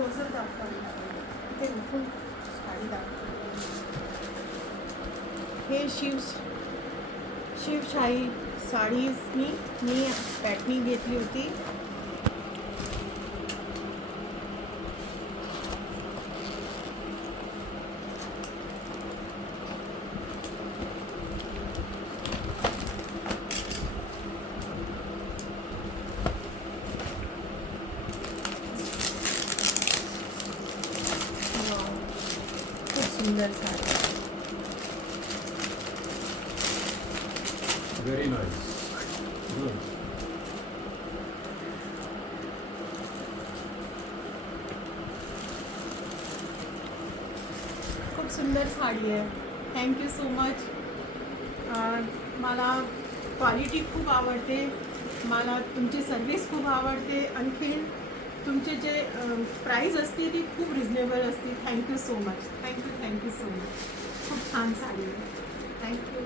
Closure दाखवायला ते उठून साडी दाखवली. हे शिवशाही साडीजनी मी पॅटर्न घेतली होती. खूप सुंदर साडी. Very nice. Good. खूप सुंदर साडी आहे. Thank you so much. मला क्वालिटी खूप आवडते, मला तुमची सर्विस खूप आवडते. आणखीन तुमचे जे प्राईस असते ती खूप रिजनेबल असते. Thank you so much. Thank you so much. खूप छान साडी आहे. थँक्यू.